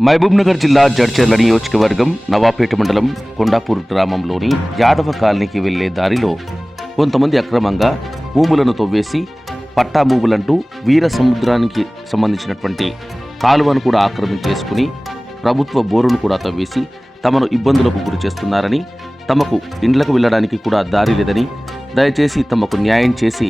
మహబూబ్నగర్ జిల్లా జడ్చర్ల నియోజకవర్గం నవాపేట మండలం కొండాపూర్ గ్రామంలోని యాదవ కాలనీకి వెళ్ళే దారిలో కొంతమంది అక్రమంగా భూములను తవ్వేసి పట్టా భూములంటూ వీర సముద్రానికి సంబంధించినటువంటి కాలువను కూడా ఆక్రమించేసుకుని ప్రభుత్వ బోరును కూడా తవ్వేసి తమను ఇబ్బందులకు గురి చేస్తున్నారని తమకు ఇండ్లకు వెళ్ళడానికి కూడా దారి లేదని దయచేసి తమకు న్యాయం చేసి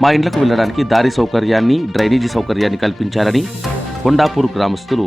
మా ఇండ్లకు వెళ్ళడానికి దారి సౌకర్యాన్ని డ్రైనేజీ సౌకర్యాన్ని కల్పించాలని కొండాపూర్ గ్రామస్తులు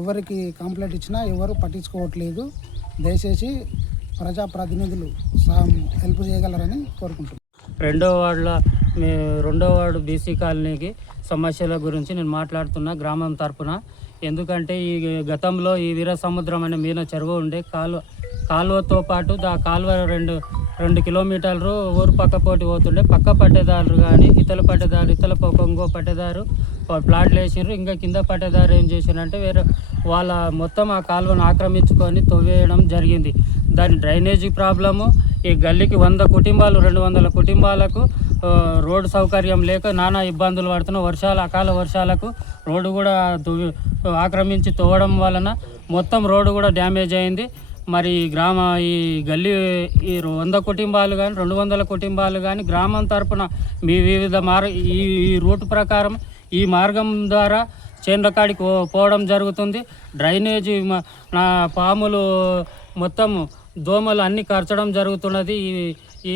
ఎవరికి కంప్లైంట్ ఇచ్చినా ఎవరు పట్టించుకోవట్లేదు. దయచేసి ప్రజాప్రతినిధులు హెల్ప్ చేయగలరని కోరుకుంటున్నాను రెండో వార్డులో మీ రెండో వార్డు బీసీ కాలనీకి సమస్యల గురించి నేను మాట్లాడుతున్నా గ్రామం తరపున. ఎందుకంటే ఈ గతంలో ఈ వీర సముద్రం అనే మీన చెరువు ఉండే కాలువ కాలువతో పాటు ఆ కాలువ రెండు రెండు కిలోమీటర్లు ఊరు పక్క పోటీ పోతుండే. పక్క పట్టేదారులు కానీ ఇతల పట్టేదారు ఇతల పక్క ఇంకో పట్టేదారు ప్లాట్లు వేసిండ్రు. ఇంకా కింద పట్టేదారు ఏం చేసిండ్రంటే వేరే వాళ్ళ మొత్తం ఆ కాలువను ఆక్రమించుకొని తవ్వేయడం జరిగింది. దాని డ్రైనేజీ ప్రాబ్లము ఈ గల్లీకి వంద కుటుంబాలు రెండు వందల కుటుంబాలకు రోడ్డు సౌకర్యం లేక నానా ఇబ్బందులు పడుతున్న వర్షాలు అకాల వర్షాలకు రోడ్డు కూడా ఆక్రమించి తోవడం వలన మొత్తం రోడ్డు కూడా డ్యామేజ్ అయింది. మరి ఈ గ్రామ ఈ గల్లీ ఈ వంద కుటుంబాలు కానీ రెండు వందల కుటుంబాలు కానీ గ్రామం తరపున మీ వివిధ మార్ ఈ ఈ రూట్ ప్రకారం ఈ మార్గం ద్వారా చేంద్రకాడికి పోవడం జరుగుతుంది. డ్రైనేజీ నా పాములు మొత్తం దోమలు అన్నీ కరచడం జరుగుతున్నది. ఈ ఈ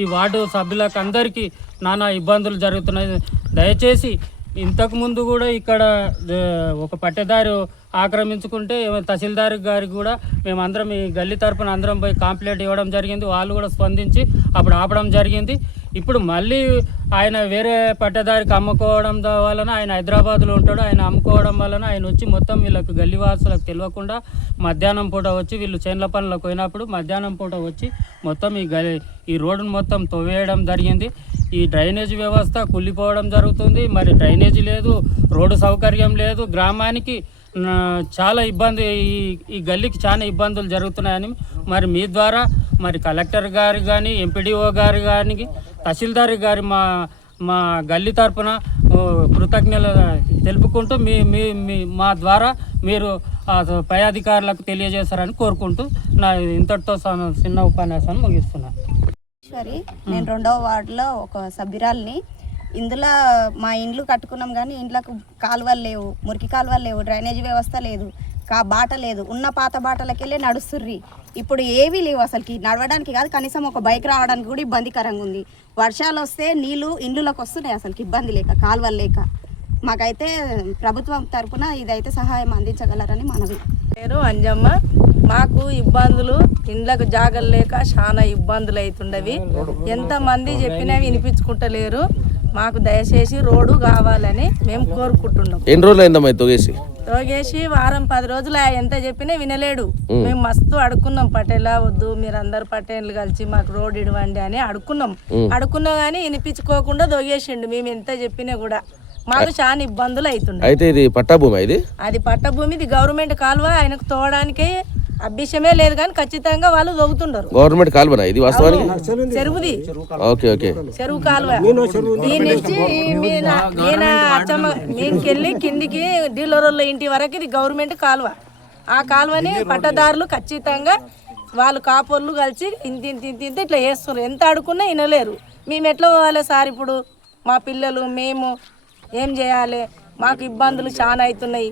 ఈ వార్డు సభ్యులకు అందరికీ నానా ఇబ్బందులు జరుగుతున్నాయి. దయచేసి ఇంతకు ముందు కూడా ఇక్కడ ఒక పట్టెదారు ఆక్రమించుకుంటే తహసీల్దార్ గారికి కూడా మేమందరం ఈ గల్లీ తరపున అందరం పోయి కాంప్లైంట్ ఇవ్వడం జరిగింది. వాళ్ళు కూడా స్పందించి అప్పుడు ఆపడం జరిగింది. ఇప్పుడు మళ్ళీ ఆయన వేరే పట్టదారికి అమ్ముకోవడం వలన ఆయన హైదరాబాద్లో ఉంటాడు ఆయన అమ్ముకోవడం వలన ఆయన వచ్చి మొత్తం వీళ్ళకి గల్లీవాసులకు తెలియకుండా మధ్యాహ్నం పూట వచ్చి వీళ్ళు చేన్ల పనులకు పోయినప్పుడు మధ్యాహ్నం పూట వచ్చి మొత్తం ఈ గలి ఈ రోడ్డును మొత్తం తొవ్వేయడం జరిగింది. ఈ డ్రైనేజ్ వ్యవస్థ కుళ్ళిపోవడం జరుగుతుంది. మరి డ్రైనేజీ లేదు రోడ్డు సౌకర్యం లేదు. గ్రామానికి చాలా ఇబ్బంది ఈ ఈ గల్లీకి చాలా ఇబ్బందులు జరుగుతున్నాయని మరి మీ ద్వారా మరి కలెక్టర్ గారు కానీ ఎంపీడీఓ గారు కానీ తహసీల్దార్ గారి మా మా గల్లీ తరపున కృతజ్ఞతలు తెలుపుకుంటూ మీ మీ మీ మా ద్వారా మీరు పై అధికారులకు తెలియజేస్తారని కోరుకుంటూ నా ఇంతటితో స- చిన్న ఉపన్యాసాన్ని ముగిస్తున్నాను నేను రెండవ వార్డులో ఒక సభ్యురాల్ని ఇందులో మా ఇండ్లు కట్టుకున్నాం కానీ ఇండ్లకు కాలువలు లేవు మురికి కాలువలు లేవు డ్రైనేజ్ వ్యవస్థ లేదు కా బాట లేదు. ఉన్న పాత బాటలకెళ్ళే నడుస్తుర్రి. ఇప్పుడు ఏవీ లేవు అసలుకి. నడవడానికి కాదు కనీసం ఒక బైక్ రావడానికి కూడా ఇబ్బందికరంగా ఉంది. వర్షాలు వస్తే నీళ్ళు ఇండ్లలోకి వస్తున్నాయి అసలుకి ఇబ్బంది లేక కాలువలు లేక. మాకైతే ప్రభుత్వం తరపున ఇదైతే సహాయం అందించగలరని మనవి. పేరు అంజమ్మ. మాకు ఇబ్బందులు ఇండ్లకు జాగలు లేక చాలా ఇబ్బందులు అవుతుండవి ఎంతమంది చెప్పినా వినిపించుకుంటలేరు. మాకు దయచేసి రోడ్డు కావాలని మేము కోరుకుంటున్నాం. ఎన్ని రోజులు అయిందమ్మా తొగేసి? రోగేసి వారం పది రోజులు ఎంత చెప్పినా వినలేడు. మేము మస్తు అడుక్కున్నాం పటేలా వద్దు మీరు అందరు పటేన్లు కలిసి మాకు రోడ్ ఇవ్వండి అని అడుక్కున్నాం. అడుక్కున్నా కానీ వినిపించుకోకుండా దొగేసిండు మేము ఎంత చెప్పినా కూడా. మాకు చాలా ఇబ్బందులు అవుతుండే. అయితే ఇది పట్టాభూమి ఇది? అది పట్టభూమి ఇది గవర్నమెంట్ కాలువ ఆయనకు తోవడానికి అభ్యసమే లేదు కానీ ఖచ్చితంగా వాళ్ళు దొగుతుండరు గవర్నమెంట్ కాలువనా? ఇది వాస్తవానికి? చెరువుది. Okay okay. చెరువు కాలువ. దీని నుంచి మీన అచ్చమ్మ మీనకెళ్ళి కిందికి డీలర్ల ఇంటి వరకు ఇది గవర్నమెంట్ కాలువ. ఆ కాలువని పట్టదారులు ఖచ్చితంగా వాళ్ళు కాపోళ్ళు కలిసి ఇంత ఇంత ఇంత ఇంత ఇట్లా చేస్తున్నారు ఎంత అడుకున్నా వినలేరు. మేము ఎట్లా పోవాలి సార్ ఇప్పుడు? మా పిల్లలు మేము ఏం చేయాలి? మాకు ఇబ్బందులు చాలా అవుతున్నాయి.